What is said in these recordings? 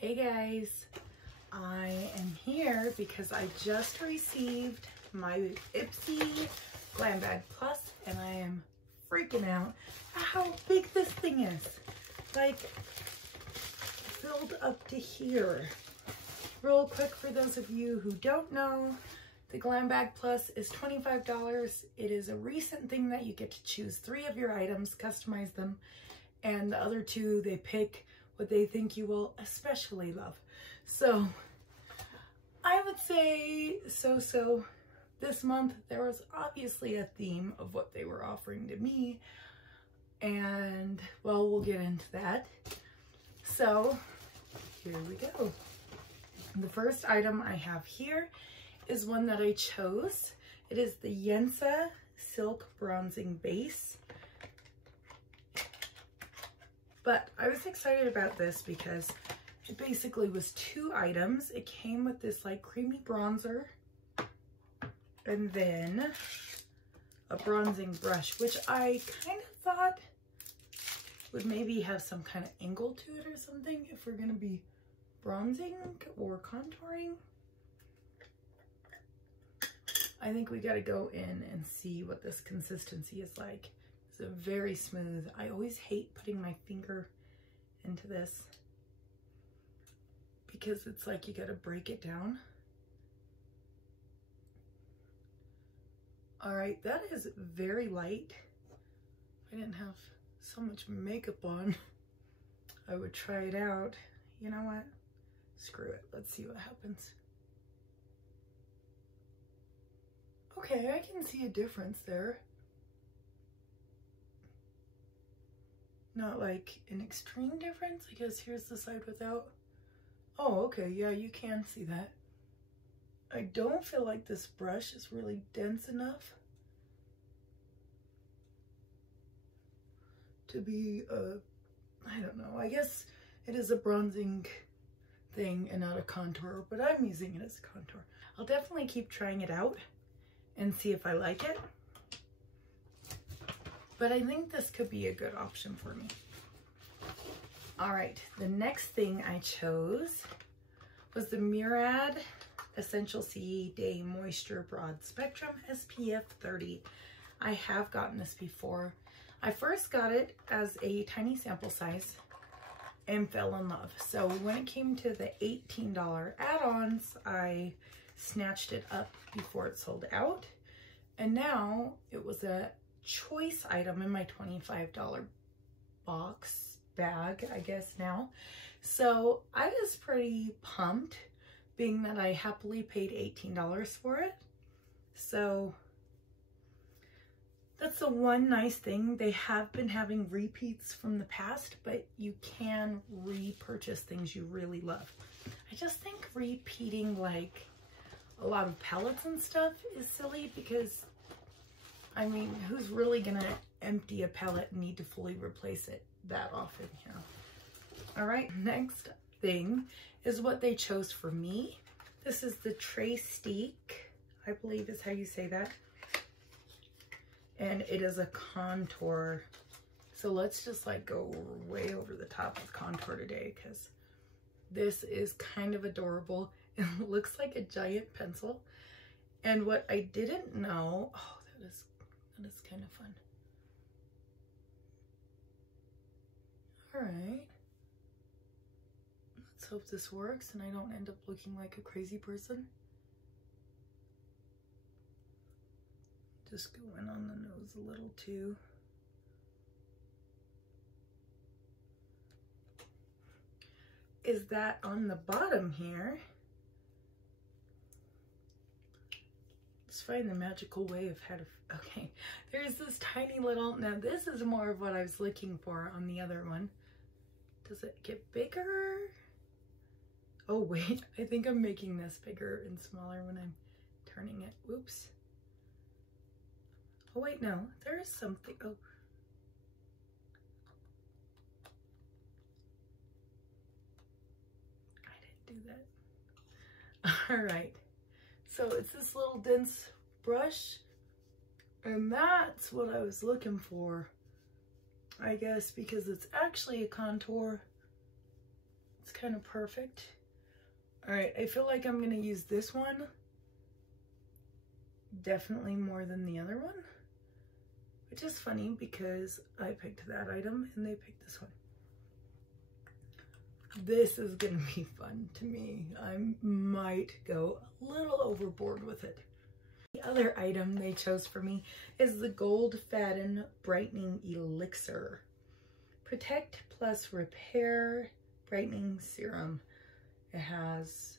Hey guys, I am here because I just received my IPSY Glam Bag Plus and I am freaking out at how big this thing is. Like, filled up to here. Real quick, for those of you who don't know, the Glam Bag Plus is $25. It is a recent thing that you get to choose 3 of your items, customize them, and the other 2, they pick what they think you will especially love. So I would say so this month there was obviously a theme of what they were offering to me, and well, we'll get into that. So here we go. The first item I have here is one that I chose. It is the Yensa Silk Bronzing Base. But I was excited about this because it basically was 2 items. It came with this like creamy bronzer and then a bronzing brush, which I kind of thought would maybe have some kind of angle to it or something if we're gonna be bronzing or contouring. I think we gotta go in and see what this consistency is like. It's very smooth. I always hate putting my finger into this because it's like you gotta break it down. All right, that is very light. If I didn't have so much makeup on, I would try it out. You know what? Screw it. Let's see what happens. Okay, I can see a difference there. Not like an extreme difference. I guess here's the side without. Oh, okay, yeah, you can see that. I don't feel like this brush is really dense enough to be I don't know, I guess it is a bronzing thing and not a contour, but I'm using it as a contour. I'll definitely keep trying it out and see if I like it. But I think this could be a good option for me. All right, the next thing I chose was the Murad Essential C Day Moisture Broad Spectrum SPF 30. I have gotten this before. I first got it as a tiny sample size and fell in love. So when it came to the $18 add-ons, I snatched it up before it sold out. And now it was a choice item in my $25 box bag, I guess now. So I was pretty pumped, being that I happily paid $18 for it. So that's the one nice thing. They have been having repeats from the past, but you can repurchase things you really love. I just think repeating like a lot of palettes and stuff is silly because, I mean, who's really gonna empty a palette and need to fully replace it that often, you know? All right, next thing is what they chose for me. This is the Trastique, I believe is how you say that. And it is a contour. So let's just like go way over the top of contour today because this is kind of adorable. It looks like a giant pencil. And what I didn't know, oh, that is kind of fun. All right. Let's hope this works and I don't end up looking like a crazy person. Just going on the nose a little too. Is that on the bottom here? Let's find the magical way of how to, okay. There's this tiny little, now this is more of what I was looking for on the other one. Does it get bigger? Oh wait, I think I'm making this bigger and smaller when I'm turning it. Whoops. Oh wait, no, there is something. Oh. I didn't do that. All right. So it's this little dense brush, and that's what I was looking for, I guess, because it's actually a contour. It's kind of perfect. All right, I feel like I'm gonna use this one definitely more than the other one, which is funny because I picked that item and they picked this one. This is gonna be fun to me. I might go a little overboard with it. The other item they chose for me is the Gold Faden Brightening Elixir. Protect plus Repair Brightening Serum. It has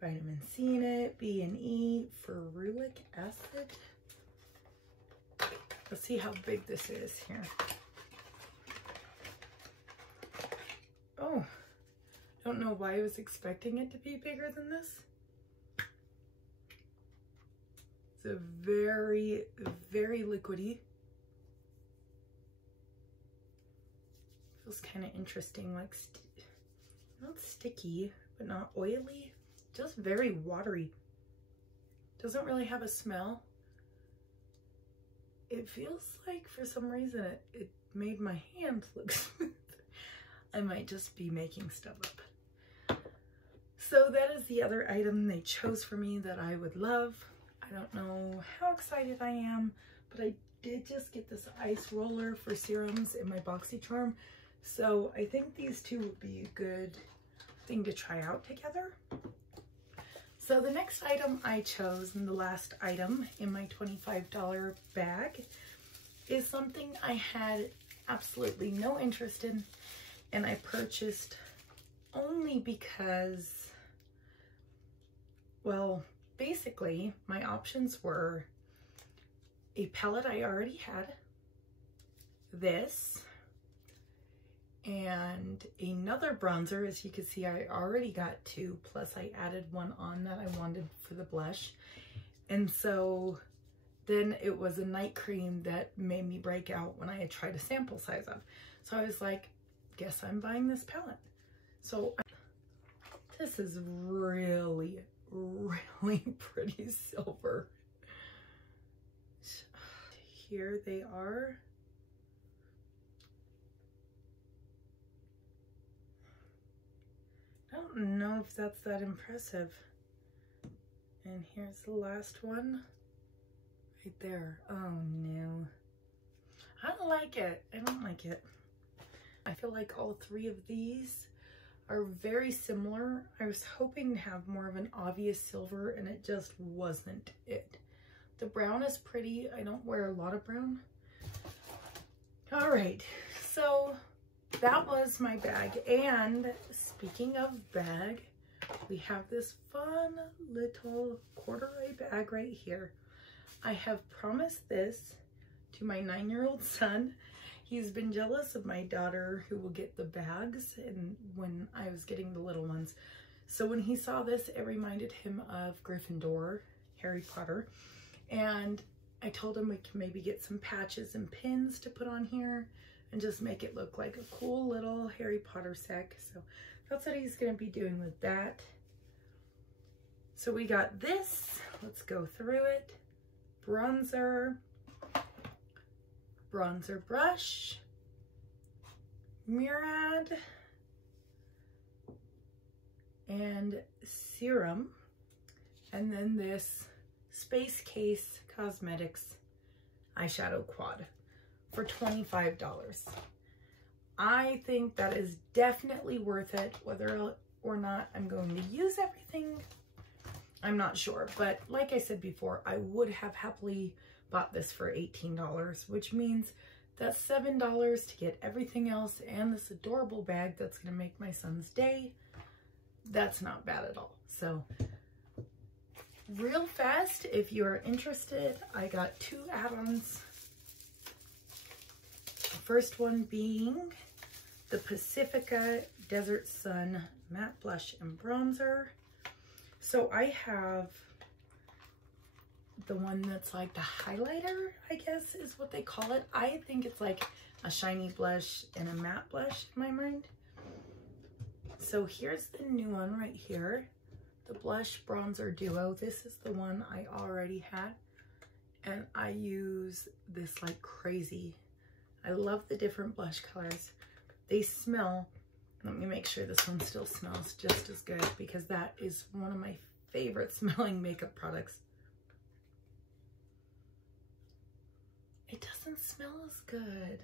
vitamin C in it, B and E, ferulic acid. Let's see how big this is here. Oh, don't know why I was expecting it to be bigger than this. It's a very, very liquidy. Feels kind of interesting, like not sticky, but not oily. Just very watery. Doesn't really have a smell. It feels like for some reason it made my hand look smooth. I might just be making stuff up. So that is the other item they chose for me that I would love. I don't know how excited I am, but I did just get this ice roller for serums in my BoxyCharm. So I think these two would be a good thing to try out together. So the next item I chose, and the last item in my $25 bag, is something I had absolutely no interest in, and I purchased only because, well, basically my options were a palette I already had, this, and another bronzer. As you can see, I already got two, plus I added one on that I wanted for the blush. And so then it was a night cream that made me break out when I had tried a sample size of. So I was like, guess I'm buying this palette. So this is really, really pretty silver. Here they are. I don't know if that's that impressive. And here's the last one right there. Oh no, I don't like it. I don't like it. I feel like all three of these are very similar. I was hoping to have more of an obvious silver, and it just wasn't it. The brown is pretty. I don't wear a lot of brown. All right, so that was my bag. And speaking of bag, we have this fun little corduroy bag right here. I have promised this to my 9-year-old son. He's been jealous of my daughter who will get the bags, and when I was getting the little ones. So when he saw this, it reminded him of Gryffindor, Harry Potter. And I told him we can maybe get some patches and pins to put on here and just make it look like a cool little Harry Potter sack. So that's what he's gonna be doing with that. So we got this, let's go through it. Bronzer, bronzer brush, Murad, and serum, and then this Space Case Cosmetics eyeshadow quad for $25. I think that is definitely worth it. Whether or not I'm going to use everything, I'm not sure. But like I said before, I would have happily bought this for $18, which means that's $7 to get everything else and this adorable bag that's gonna make my son's day. That's not bad at all. So real fast, if you're interested, I got two add-ons. First one being the Pacifica Desert Sun Matte Blush and Bronzer. So I have the one that's like the highlighter, I guess is what they call it. I think it's like a shiny blush and a matte blush in my mind. So here's the new one right here, the Blush Bronzer Duo. This is the one I already had, and I use this like crazy. I love the different blush colors. They smell Let me make sure this one still smells just as good because that is one of my favorite smelling makeup products. It doesn't smell as good.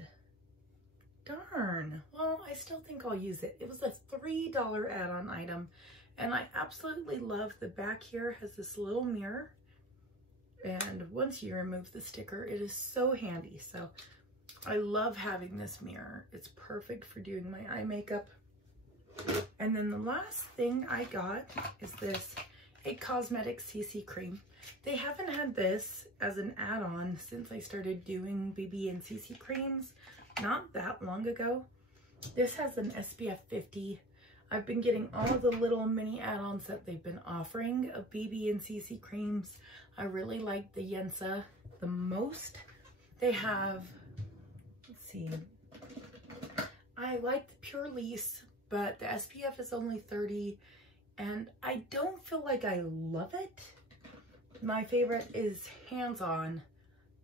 Darn. Well, I still think I'll use it. It was a $3 add-on item, and I absolutely love the back here has this little mirror, and once you remove the sticker, it is so handy. So I love having this mirror. It's perfect for doing my eye makeup. And then the last thing I got is this IT Cosmetics CC cream. They haven't had this as an add-on since I started doing BB and CC creams not that long ago. This has an SPF 50. I've been getting all the little mini add-ons that they've been offering of BB and CC creams. I really like the Yensa the most. They have, let's see, I like the Pure Lease, but the SPF is only 30, and I don't feel like I love it. My favorite is hands-on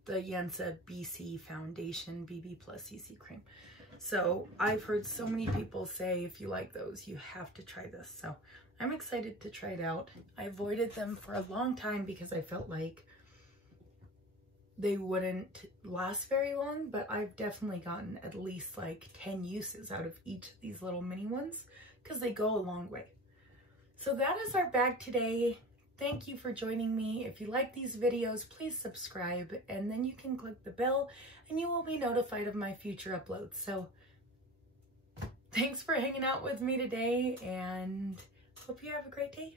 the Yensa BC Foundation BB Plus CC Cream. So I've heard so many people say if you like those, you have to try this. So I'm excited to try it out. I avoided them for a long time because I felt like they wouldn't last very long, but I've definitely gotten at least like 10 uses out of each of these little mini ones because they go a long way. So that is our bag today. Thank you for joining me. If you like these videos, please subscribe, and then you can click the bell and you will be notified of my future uploads. So thanks for hanging out with me today, and hope you have a great day.